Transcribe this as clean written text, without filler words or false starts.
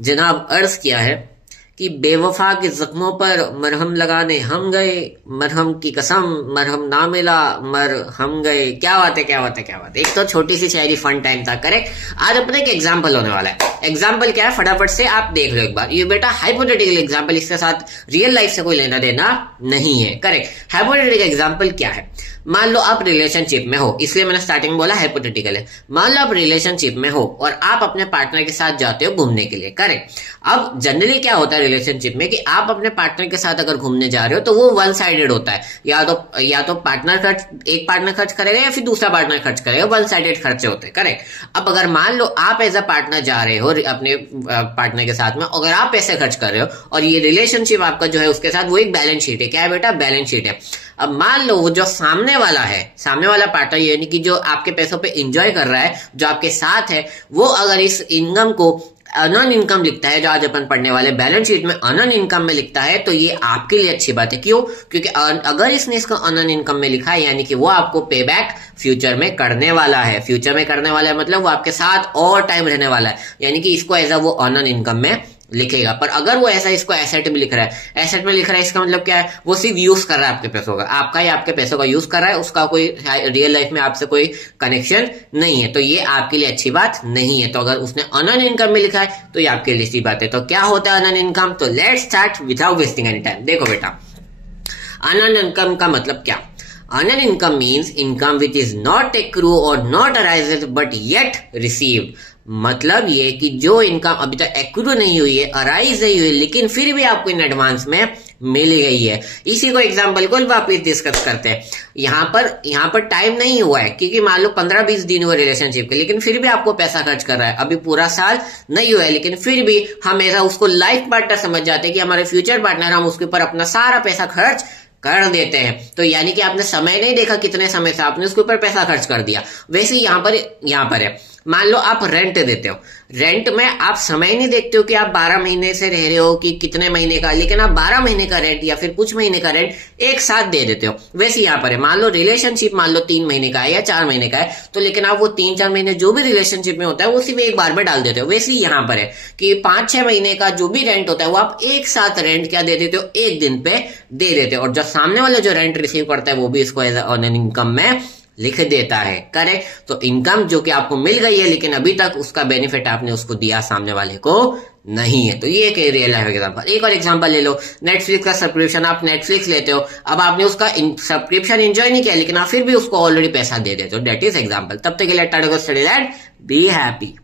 जनाब अर्ज किया है कि बेवफा के जख्मों पर मरहम लगाने हम गए, मरहम की कसम मरहम ना मिला मर हम गए। क्या बात है, क्या बात है, क्या बात है। एक तो छोटी सी शायरी फन टाइम था, करेक्ट। आज अपने एक एग्जाम्पल होने वाला है। एग्जाम्पल क्या है फटाफट से आप देख लो एक बार। ये बेटा हाइपोथेटिकल एग्जाम्पल, इसके साथ रियल लाइफ से कोई लेना देना नहीं है, करेक्ट। हाइपोथेटिकल एग्जाम्पल क्या है, मान लो आप रिलेशनशिप में हो, इसलिए मैंने स्टार्टिंग में बोला हाइपोथेटिकल है। मान लो आप रिलेशनशिप में हो और आप अपने पार्टनर के साथ जाते हो घूमने के लिए, करेक्ट। अब जनरली क्या होता है रिलेशनशिप में कि आप अपने पार्टनर के साथ अगर घूमने जा रहे हो तो वो वन साइडेड होता है। या तो एक पार्टनर खर्च करेगा या फिर दूसरा पार्टनर खर्च करेगा, वन साइडेड खर्चे होते हैं, करेक्ट। अब अगर मान लो आप एज अ पार्टनर जा रहे हो अपने पार्टनर के साथ में, अगर आप पैसे खर्च कर रहे हो और ये रिलेशनशिप आपका जो है उसके साथ वो एक बैलेंस शीट है। क्या है बेटा, बैलेंस शीट है। अब मान लो वो जो सामने वाला है, सामने वाला पार्टनर यानी कि जो आपके पैसों पे एंजॉय कर रहा है, जो आपके साथ है, वो अगर इस इनकम को अर्न इनकम लिखता है, जो आज अपन पढ़ने वाले बैलेंस शीट में अर्न इनकम में लिखता है, तो ये आपके लिए अच्छी बात है। क्यों? क्योंकि अगर इसने इसको अर्न इनकम में लिखा है यानी कि वो आपको पे बैक फ्यूचर में करने वाला है। फ्यूचर में करने वाला है मतलब वो आपके साथ और टाइम रहने वाला है, यानी कि इसको एज अ वो अर्न इनकम में लिखेगा। पर अगर वो ऐसा इसको एसेट में लिख रहा है, एसेट में लिख रहा है, इसका मतलब क्या है, वो सिर्फ यूज कर रहा है आपके पैसों का, आपका ही आपके पैसों का यूज कर रहा है, उसका कोई रियल लाइफ में आपसे कोई कनेक्शन नहीं है, तो ये आपके लिए अच्छी बात नहीं है। तो अगर उसने अर्न इनकम में लिखा है तो ये आपके लिए अच्छी बात है। तो क्या होता है अर्न इनकम, तो let's start without wasting any time. देखो बेटा, अर्न इनकम का मतलब क्या, earn income means income which is not accrue or not arises but yet received. मतलब ये कि जो इनकम अभी तक एक्रू नहीं हुई है, अराइज नहीं हुई, लेकिन फिर भी आपको इन एडवांस में मिल गई है। इसी को एग्जांपल को वापस डिस्कस करते हैं। यहाँ पर टाइम नहीं हुआ है, क्योंकि मान लो 15-20 दिन हुए रिलेशनशिप के, लेकिन फिर भी आपको पैसा खर्च कर रहा है। अभी पूरा साल नहीं हुआ है, लेकिन फिर भी हम ऐसा उसको लाइफ पार्टनर समझ जाते हैं कि हमारे फ्यूचर पार्टनर, हम उसके ऊपर अपना सारा पैसा खर्च कर देते हैं। तो यानी कि आपने समय नहीं देखा कितने समय से आपने उसके ऊपर पैसा खर्च कर दिया। वैसे यहाँ पर है, मान लो आप रेंट देते हो, रेंट में आप समय नहीं देखते हो कि आप 12 महीने से रह रहे हो कि कितने महीने का, लेकिन आप 12 महीने का रेंट या फिर कुछ महीने का रेंट एक साथ दे देते हो। वैसे यहाँ पर है, मान लो रिलेशनशिप मान लो 3 महीने का है या 4 महीने का है, तो लेकिन आप वो 3-4 महीने जो भी रिलेशनशिप में होता है वो सिर्फ एक बार में डाल देते हो। वैसे यहाँ पर है कि 5-6 महीने का जो भी रेंट होता है वो आप एक साथ रेंट क्या दे देते हो, एक दिन पे दे देते हो। और जो सामने वाला जो रेंट रिसीव करता है वो भी इसको एज अर्न इनकम में लिख देता है, करेक्ट। तो इनकम जो कि आपको मिल गई है, लेकिन अभी तक उसका बेनिफिट आपने उसको दिया सामने वाले को नहीं है। तो ये एक रियल लाइफ एग्जांपल। एक और एग्जांपल ले लो, नेटफ्लिक्स का सब्सक्रिप्शन, आप नेटफ्लिक्स लेते हो, अब आपने उसका सब्सक्रिप्शन एंजॉय नहीं किया, लेकिन आप फिर भी उसको ऑलरेडी पैसा दे देते हो। That is example. तब तक के लिए टाटा को स्टडी दैट, बी हैप्पी।